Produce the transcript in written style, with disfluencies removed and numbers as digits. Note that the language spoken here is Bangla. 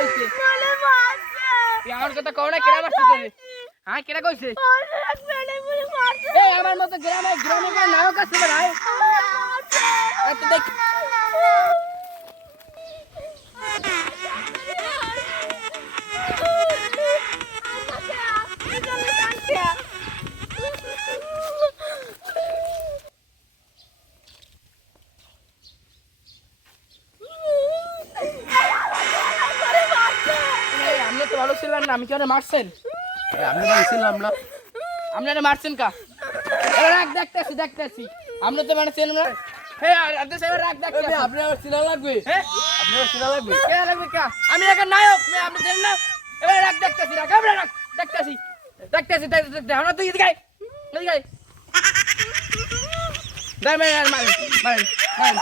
হইছে আমার কথা কও না কেডা মারছে তোরে হ্যাঁ কেডা কইছে এই আমার মতো গ্রামে গ্রামে নায়ক আছে ভাই এত দেখ আমরা তো ভালো ছিলাম না আমি কি ওরে মারছেন আমি বলছিলাম না আপনারা মারছেন কা রাখ দেখতেছি আমরা তো মারছেন না হে আদে সাহেব রাখ দেখতেছি আপনি আমার চিনা লাগবে হ্যাঁ আপনার চিনা লাগবে কে লাগবে কা আমি এখন নায়ক মে আপনি দেন না এবার রাখ দেখতেছি রাখ আমরা রাখ দেখতেছি আমরা তুই এদিকে আয় দাই মার